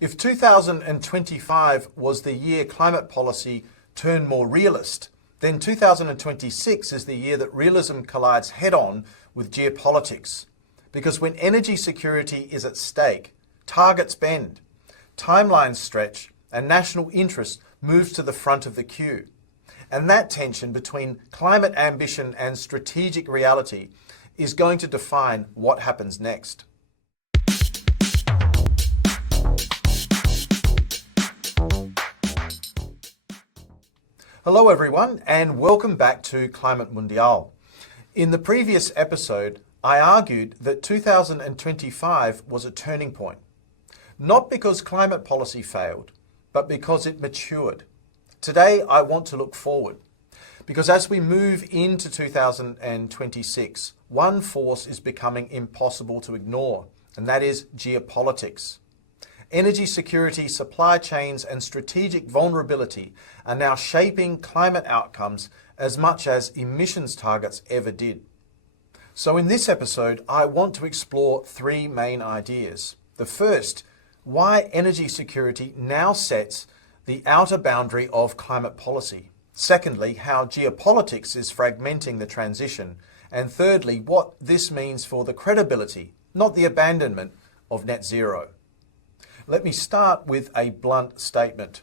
If 2025 was the year climate policy turned more realist, then 2026 is the year that realism collides head-on with geopolitics. Because when energy security is at stake, targets bend, timelines stretch, and national interest moves to the front of the queue. And that tension between climate ambition and strategic reality is going to define what happens next. Hello everyone, and welcome back to Climate Mundial. In the previous episode, I argued that 2025 was a turning point. Not because climate policy failed, but because it matured. Today, I want to look forward. Because as we move into 2026, one force is becoming impossible to ignore, and that is geopolitics. Energy security, supply chains, and strategic vulnerability are now shaping climate outcomes as much as emissions targets ever did. So in this episode, I want to explore three main ideas. The first, why energy security now sets the outer boundary of climate policy. Secondly, how geopolitics is fragmenting the transition. And thirdly, what this means for the credibility, not the abandonment, of net zero. Let me start with a blunt statement.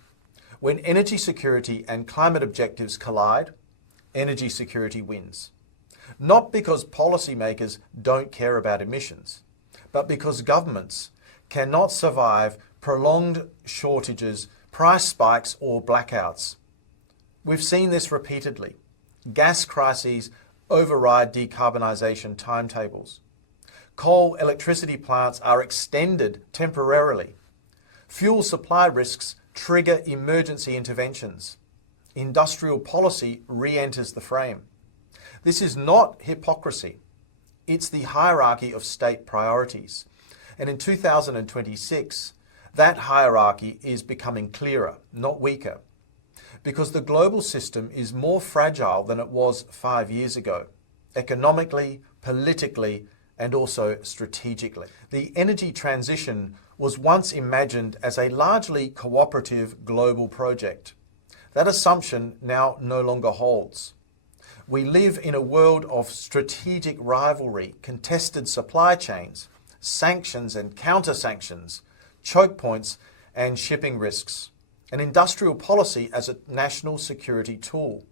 When energy security and climate objectives collide, energy security wins. Not because policymakers don't care about emissions, but because governments cannot survive prolonged shortages, price spikes, or blackouts. We've seen this repeatedly. Gas crises override decarbonisation timetables. Coal electricity plants are extended temporarily. Fuel supply risks trigger emergency interventions. Industrial policy re-enters the frame. This is not hypocrisy. It's the hierarchy of state priorities. And in 2026, that hierarchy is becoming clearer, not weaker, because the global system is more fragile than it was 5 years ago, economically, politically, and also strategically. The energy transition was once imagined as a largely cooperative global project. That assumption now no longer holds. We live in a world of strategic rivalry, contested supply chains, sanctions and counter-sanctions, choke points and shipping risks, and industrial policy as a national security tool.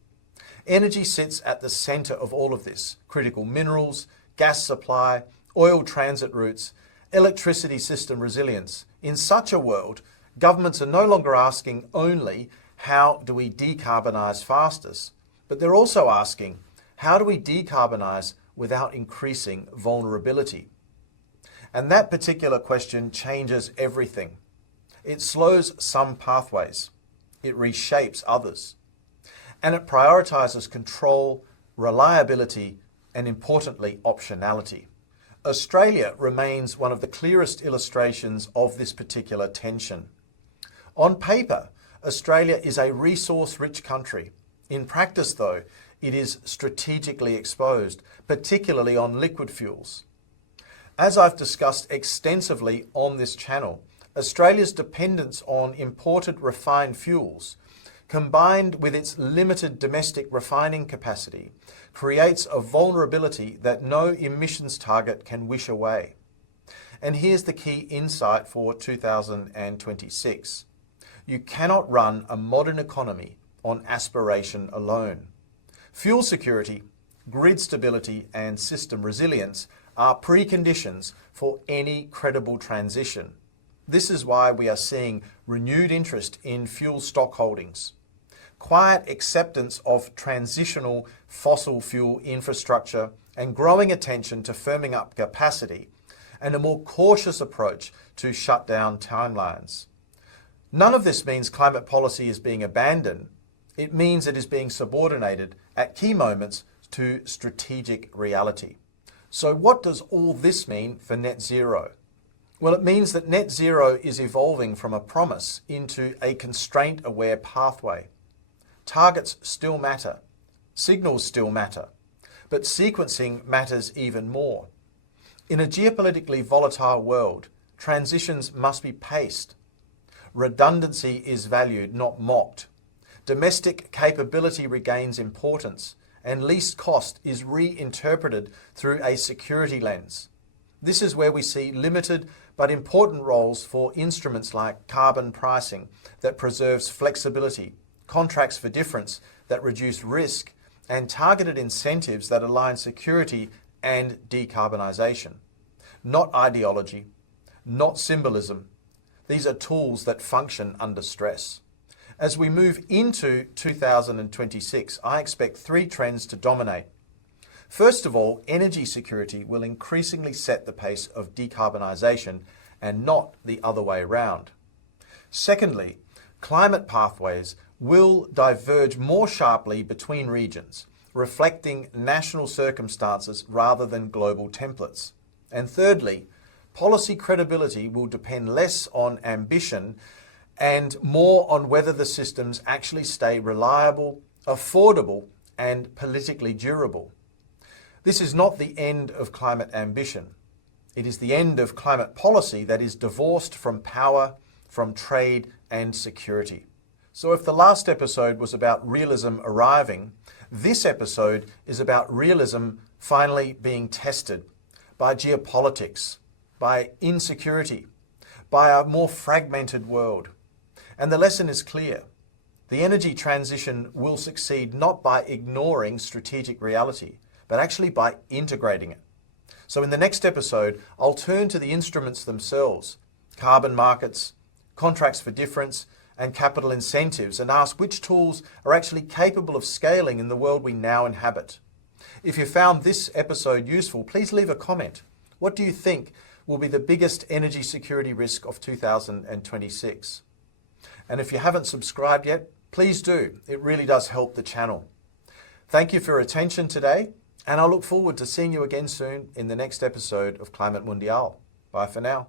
Energy sits at the centre of all of this: critical minerals, gas supply, oil transit routes, electricity system resilience. In such a world, governments are no longer asking only how do we decarbonise fastest, but they're also asking how do we decarbonise without increasing vulnerability. And that particular question changes everything. It slows some pathways, it reshapes others, and it prioritises control, reliability, and importantly, optionality. Australia remains one of the clearest illustrations of this particular tension. On paper, Australia is a resource-rich country. In practice, though, it is strategically exposed, particularly on liquid fuels. As I've discussed extensively on this channel, Australia's dependence on imported refined fuels, combined with its limited domestic refining capacity, creates a vulnerability that no emissions target can wish away. And here's the key insight for 2026. You cannot run a modern economy on aspiration alone. Fuel security, grid stability, and system resilience are preconditions for any credible transition. This is why we are seeing renewed interest in fuel stock holdings, quiet acceptance of transitional fossil fuel infrastructure, and growing attention to firming up capacity, and a more cautious approach to shutdown timelines. None of this means climate policy is being abandoned. It means it is being subordinated at key moments to strategic reality. So what does all this mean for net zero? Well, it means that net zero is evolving from a promise into a constraint-aware pathway. Targets still matter, signals still matter, but sequencing matters even more. In a geopolitically volatile world, transitions must be paced. Redundancy is valued, not mocked. Domestic capability regains importance, and least cost is reinterpreted through a security lens. This is where we see limited but important roles for instruments like carbon pricing that preserves flexibility, contracts for difference that reduce risk, and targeted incentives that align security and decarbonisation. Not ideology, not symbolism. These are tools that function under stress. As we move into 2026, I expect three trends to dominate. First of all, energy security will increasingly set the pace of decarbonisation and not the other way around. Secondly, climate pathways will diverge more sharply between regions, reflecting national circumstances rather than global templates. And thirdly, policy credibility will depend less on ambition and more on whether the systems actually stay reliable, affordable, and politically durable. This is not the end of climate ambition. It is the end of climate policy that is divorced from power, from trade, and security. So if the last episode was about realism arriving, this episode is about realism finally being tested by geopolitics, by insecurity, by a more fragmented world. And the lesson is clear. The energy transition will succeed not by ignoring strategic reality, but actually by integrating it. So in the next episode, I'll turn to the instruments themselves, carbon markets, contracts for difference, and capital incentives, and ask which tools are actually capable of scaling in the world we now inhabit. If you found this episode useful, please leave a comment. What do you think will be the biggest energy security risk of 2026? And if you haven't subscribed yet, please do. It really does help the channel. Thank you for your attention today, and I look forward to seeing you again soon in the next episode of Climate Mundial. Bye for now.